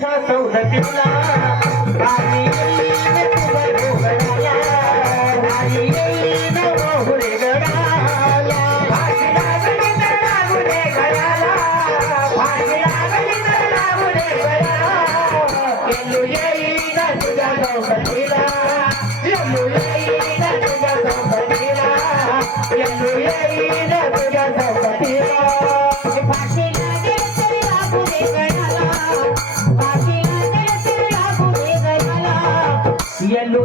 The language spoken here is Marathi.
सौदतीला आणि येलू